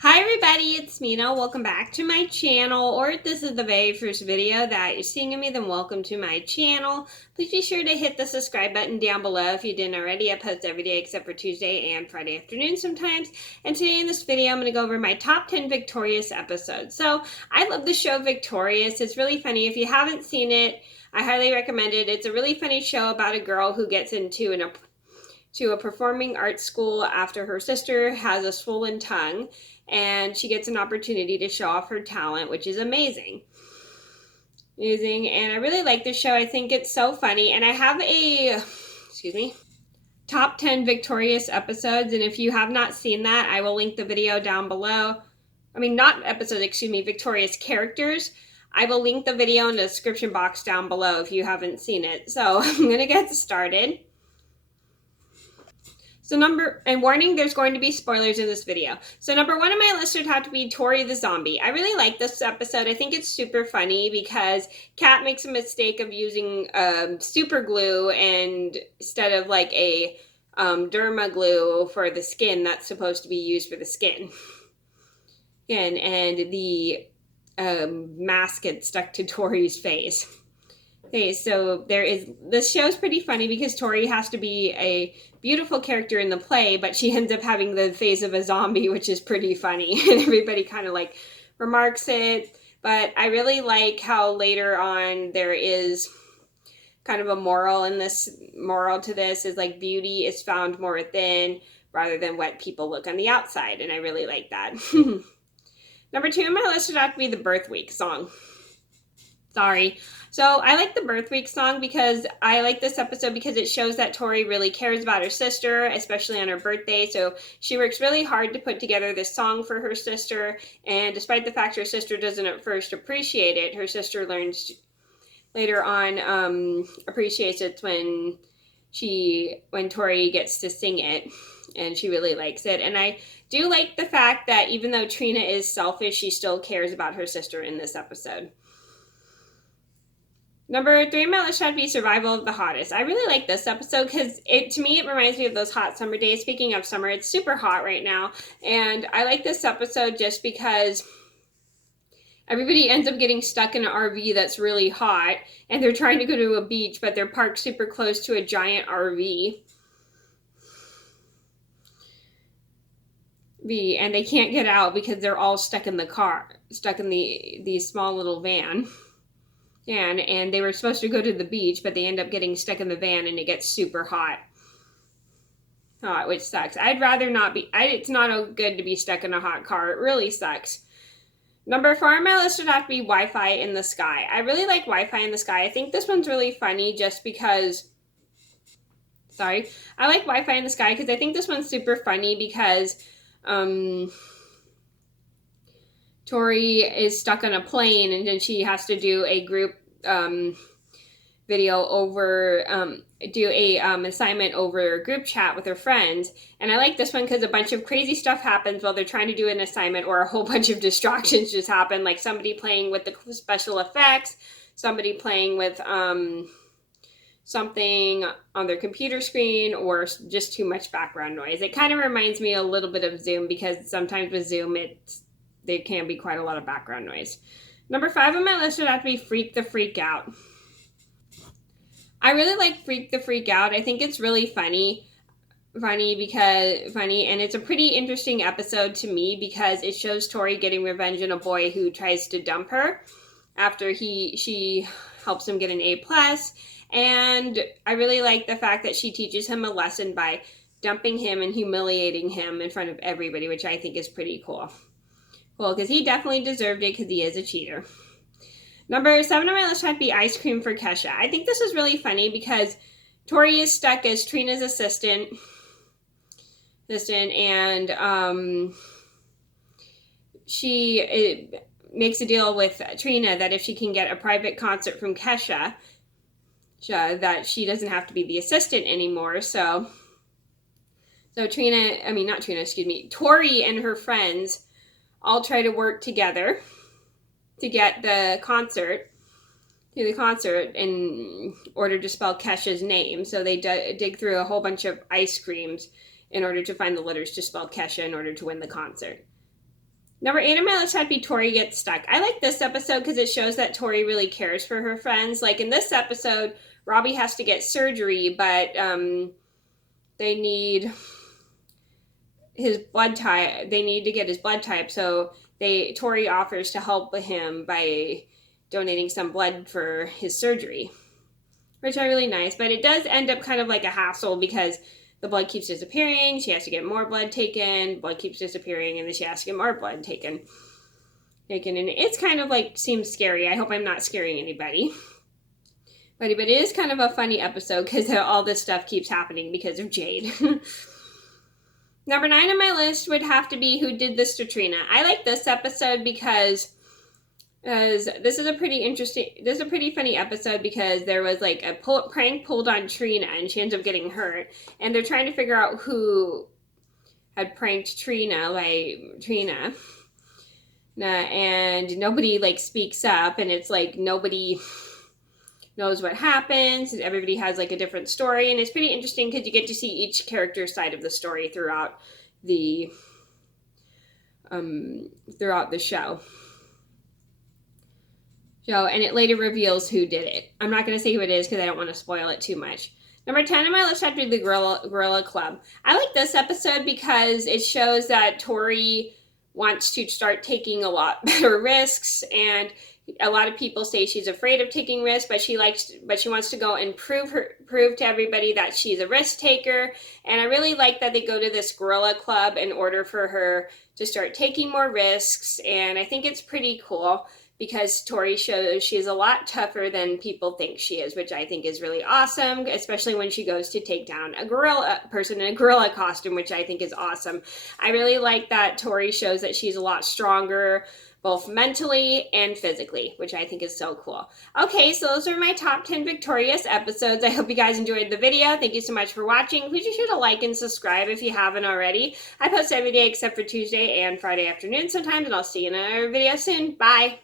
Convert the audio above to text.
Hi everybody, it's Mena. Welcome back to my channel, or if this is the very first video that you're seeing of me, then welcome to my channel. Please be sure to hit the subscribe button down below if you didn't already. I post every day except for Tuesday and Friday afternoon sometimes. And today in this video, I'm going to go over my top 10 Victorious episodes. So I love the show Victorious. It's really funny. If you haven't seen it, I highly recommend it. It's a really funny show about a girl who gets into a performing arts school after her sister has a swollen tongue, and she gets an opportunity to show off her talent, which is amazing. And I really like this show. I think it's so funny, and I have a top 10 Victorious episodes, and if you have not seen that, I will link the video down below. I mean, not episodes, excuse me, Victorious characters. I will link the video in the description box down below if you haven't seen it. So I'm going to get started. So warning, there's going to be spoilers in this video. So number one on my list would have to be Tori the Zombie. I really like this episode. I think it's super funny because Kat makes a mistake of using super glue instead of like a derma glue for the skin that's supposed to be used for the skin. And the mask gets stuck to Tori's face. Okay, so this show's pretty funny because Tori has to be a beautiful character in the play, but she ends up having the face of a zombie, which is pretty funny. And everybody kind of like remarks it. But I really like how later on there is kind of a moral to this is like beauty is found more within rather than what people look on the outside. And I really like that. Number two on my list would have to be the Birth Week song. Sorry. So I like the Birth Week song because I like this episode because it shows that Tori really cares about her sister, especially on her birthday. So she works really hard to put together this song for her sister. And despite the fact her sister doesn't at first appreciate it, her sister learns later on, appreciates it when Tori gets to sing it, and she really likes it. And I do like the fact that even though Trina is selfish, she still cares about her sister in this episode. Number three on my list should be Survival of the Hottest. I really like this episode because to me, it reminds me of those hot summer days. Speaking of summer, it's super hot right now. And I like this episode just because everybody ends up getting stuck in an RV that's really hot. And they're trying to go to a beach, but they're parked super close to a giant RV. And they can't get out because they're all stuck in the car, stuck in the small little van. And they were supposed to go to the beach, but they end up getting stuck in the van and it gets super hot. Which sucks. I'd rather not be. It's not good to be stuck in a hot car. It really sucks. Number four on my list would have to be Wi-Fi in the Sky. I really like Wi-Fi in the Sky. I think this one's really funny just because... I like Wi-Fi in the Sky because I think this one's super funny because... Tori is stuck on a plane and then she has to do a group video over, assignment over a group chat with her friends. And I like this one because a bunch of crazy stuff happens while they're trying to do an assignment, or a whole bunch of distractions just happen, like somebody playing with the special effects, somebody playing with something on their computer screen, or just too much background noise. It kind of reminds me a little bit of Zoom because sometimes with Zoom there can be quite a lot of background noise. Number five on my list would have to be Freak the Freak Out. I really like Freak the Freak Out. I think it's really funny, and it's a pretty interesting episode to me because it shows Tori getting revenge on a boy who tries to dump her after she helps him get an A+. And I really like the fact that she teaches him a lesson by dumping him and humiliating him in front of everybody, which I think is pretty cool. Well, because he definitely deserved it because he is a cheater. Number seven on my list would be Ice Cream for Kesha. I think this is really funny because Tori is stuck as Trina's assistant, and she makes a deal with Trina that if she can get a private concert from Kesha, that she doesn't have to be the assistant anymore. So Tori and her friends all try to work together to get the concert in order to spell Kesha's name. So they dig through a whole bunch of ice creams in order to find the letters to spell Kesha in order to win the concert. Number 8 on my list had to be Tori Gets Stuck. I like this episode because it shows that Tori really cares for her friends. Like in this episode, Robbie has to get surgery, but they need his blood type. They need to get his blood type, so Tori offers to help him by donating some blood for his surgery, which are really nice. But it does end up kind of like a hassle because the blood keeps disappearing. She has to get more blood taken. Blood keeps disappearing, and then she has to get more blood taken. And it's kind of like seems scary. I hope I'm not scaring anybody. But it is kind of a funny episode because all this stuff keeps happening because of Jade. Number 9 on my list would have to be Who Did This to Trina. I like this episode because this is a pretty funny episode because there was like a prank pulled on Trina and she ends up getting hurt. And they're trying to figure out who had pranked Trina. And nobody like speaks up, and it's like nobody knows what happens. Everybody has like a different story, and it's pretty interesting because you get to see each character's side of the story throughout the show. And it later reveals who did it. I'm not going to say who it is because I don't want to spoil it too much. Number 10 on my list had to be the Gorilla Club. I like this episode because it shows that Tori wants to start taking a lot better risks, and a lot of people say she's afraid of taking risks, but she wants to go and prove to everybody that she's a risk taker. And I really like that they go to this Gorilla Club in order for her to start taking more risks, and I think it's pretty cool because Tori shows she's a lot tougher than people think she is, which I think is really awesome, especially when she goes to take down a person in a gorilla costume, which I think is awesome. I really like that Tori shows that she's a lot stronger, both mentally and physically, which I think is so cool. Okay, so those are my top 10 victorious episodes. I hope you guys enjoyed the video. Thank you so much for watching. Please be sure to like and subscribe if you haven't already. I post every day except for Tuesday and Friday afternoon sometimes, and I'll see you in another video soon. Bye!